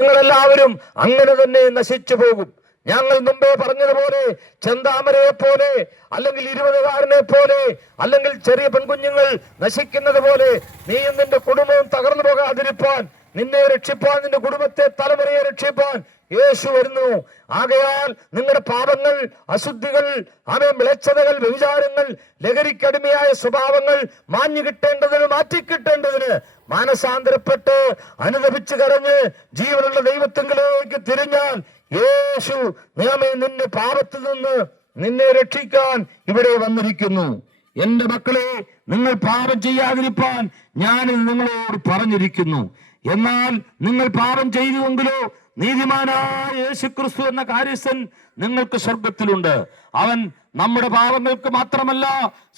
നിങ്ങളെല്ലാവരും അങ്ങനെ തന്നെ നശിച്ചു പോകും. ഞങ്ങൾ മുമ്പേ പറഞ്ഞതുപോലെ ചെന്താമരയെ പോലെ, അല്ലെങ്കിൽ 20കാരനെ പോലെ, അല്ലെങ്കിൽ ചെറിയ പെൺകുഞ്ഞുങ്ങൾ നശിക്കുന്നത് പോലെ നീയും നിന്റെ കുടുംബവും തകർന്നു പോകാതിരിപ്പാൻ, നിന്നെ രക്ഷിപ്പാൻ, നിന്റെ കുടുംബത്തെ, തലമുറയെ രക്ഷിപ്പാൻ യേശു വരുന്നു. ആകയാൽ നിങ്ങളുടെ പാപങ്ങൾ, അശുദ്ധികൾ, മ്ലേച്ഛതകൾ, വ്യഭിചാരങ്ങൾ, ലഹരിക്കടിമയായ സ്വഭാവങ്ങൾ മാഞ്ഞു കിട്ടേണ്ടതിന്, മാറ്റിക്കിട്ടേണ്ടതിന് മാനസാന്തരപ്പെട്ട് അനുദപിച്ച് കരഞ്ഞ് ജീവനുള്ള ദൈവത്തിലേക്ക് തിരിഞ്ഞാൽ യേശു നിന്നെ പാപത്തിൽ നിന്ന് നിന്നെ രക്ഷിക്കാൻ ഇവിടെ വന്നിരിക്കുന്നു. എന്റെ മക്കളെ, നിങ്ങൾ പാപം ചെയ്യാതിരിപ്പാൻ ഞാൻ നിങ്ങളോട് പറഞ്ഞിരിക്കുന്നു. എന്നാൽ നിങ്ങൾ പാപം ചെയ്തുവെങ്കിലോ നീതിമാനായ യേശുക്രിസ്തു എന്ന കാര്യസ്ഥൻ നിങ്ങൾക്ക് സ്വർഗത്തിലുണ്ട്. അവൻ നമ്മുടെ പാപങ്ങൾക്ക് മാത്രമല്ല,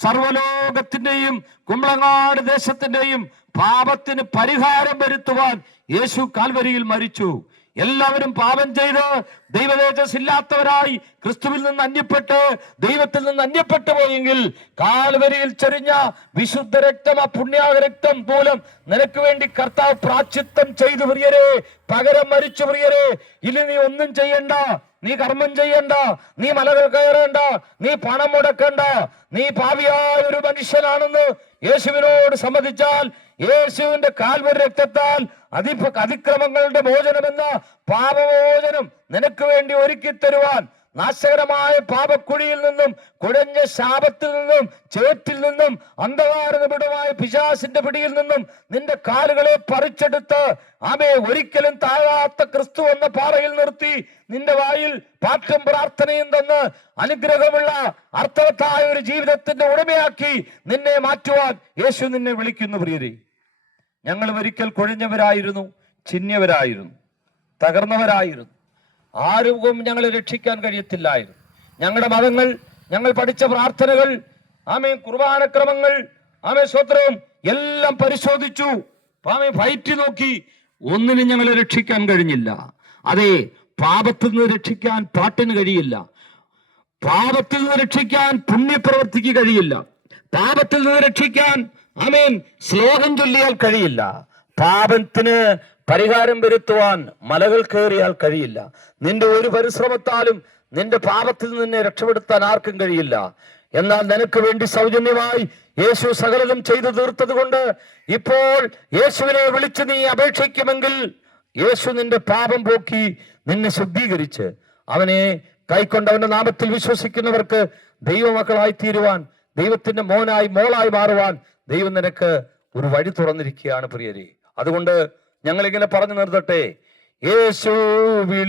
സർവ്വലോകത്തിന്റെയും കുമ്പളങ്ങാട് ദേശത്തിന്റെയും പാപത്തിന് പരിഹാരം വരുത്തുവാൻ യേശു കാൽവരിയിൽ മരിച്ചു. എല്ലാവരും പാപം ചെയ്ത് ദൈവതേജസ്സില്ലാത്തവരായി ക്രിസ്തുവിൽ നിന്ന് അന്യപ്പെട്ട് ദൈവത്തിൽ നിന്ന് അന്യപ്പെട്ടു പോയെങ്കിൽ കാൽവരിയിൽ ചൊരിഞ്ഞ വിശുദ്ധ രക്തം, ആ പുണ്യാഹ രക്തം മൂലം നിനക്ക് വേണ്ടി കർത്താവ് പ്രാശ്ചിത്തം ചെയ്തു പ്രിയരെ, പകരം മരിച്ചു പ്രിയരെ. ഇനി നീ ഒന്നും ചെയ്യണ്ട, നീ കർമ്മം ചെയ്യണ്ട, നീ മലകൾ കയറേണ്ട, നീ പണം മുടക്കണ്ട. നീ പാപിയായ ഒരു മനുഷ്യനാണെന്ന് യേശുവിനോട് സമ്മതിച്ചാൽ യേശുവിന്റെ കാൽവരി രക്തത്താൽ അതിക്രമങ്ങളുടെ മോചനമെന്ന പാപമോചനം നിനക്ക് വേണ്ടി ഒരുക്കി തരുവാൻ, നാശകരമായ പാപക്കുഴിയിൽ നിന്നും, കുഴഞ്ഞ ശാപത്തിൽ നിന്നും, ചേറ്റിൽ നിന്നും, അന്ധകാര നിബിഡമായ പിശാചിന്റെ പിടിയിൽ നിന്നും നിന്റെ കാലുകളെ പറിച്ചെടുത്ത് ഒരിക്കലും താഴാത്ത ക്രിസ്തു എന്ന പാറയിൽ നിർത്തി നിന്റെ വായിൽ പാട്ടും പ്രാർത്ഥനയും തന്ന് അനുഗ്രഹമുള്ള അർത്ഥവത്തായ ഒരു ജീവിതത്തിന്റെ ഉടമയാക്കി നിന്നെ മാറ്റുവാൻ യേശു നിന്നെ വിളിക്കുന്നു. പ്രിയരെ, ഞങ്ങൾ ഒരിക്കൽ കുഴഞ്ഞവരായിരുന്നു, ചിഹ്നവരായിരുന്നു, തകർന്നവരായിരുന്നു. ആരും ഞങ്ങളെ രക്ഷിക്കാൻ കഴിയത്തില്ലായിരുന്നു. ഞങ്ങളുടെ മതങ്ങൾ, ഞങ്ങൾ പഠിച്ച പ്രാർത്ഥനകൾ, കുർബാനക്രമങ്ങൾ, സ്വത്രവും എല്ലാം പരിശോധിച്ചു, ഫൈറ്റ് നോക്കി, ഒന്നിനും ഞങ്ങളെ രക്ഷിക്കാൻ കഴിഞ്ഞില്ല. അതെ, പാപത്തിൽ നിന്ന് രക്ഷിക്കാൻ പാട്ടിന് കഴിയില്ല, പാപത്തിൽ നിന്ന് രക്ഷിക്കാൻ പുണ്യപ്രവർത്തിക്ക് കഴിയില്ല, പാപത്തിൽ നിന്ന് രക്ഷിക്കാൻ ശ്ലോകം ചൊല്ലിയാൽ കഴിയില്ല, പാപത്തിന് പരിഹാരം വരുത്തുവാൻ മലകൾ കയറിയാൽ കഴിയില്ല. നിന്റെ ഒരു പരിശ്രമത്താലും നിന്റെ പാപത്തിൽ നിന്നെ രക്ഷപ്പെടുത്താൻ ആർക്കും കഴിയില്ല. എന്നാൽ നിനക്ക് വേണ്ടി സൗജന്യമായി യേശു സകലതും ചെയ്തു തീർത്തത് കൊണ്ട് ഇപ്പോൾ യേശുവിനെ വിളിച്ച് നീ അപേക്ഷിക്കുമെങ്കിൽ യേശു നിന്റെ പാപം പോക്കി നിന്നെ ശുദ്ധീകരിച്ച് അവനെ കൈക്കൊണ്ട് അവന്റെ നാമത്തിൽ വിശ്വസിക്കുന്നവർക്ക് ദൈവമക്കളായി തീരുവാൻ, ദൈവത്തിന്റെ മോനായി മോളായി മാറുവാൻ ദൈവം നിനക്ക് ഒരു വഴി തുറന്നിരിക്കുകയാണ് പ്രിയരെ. അതുകൊണ്ട് ഞങ്ങളിങ്ങനെ പറഞ്ഞു നിർത്തട്ടെ, യേശു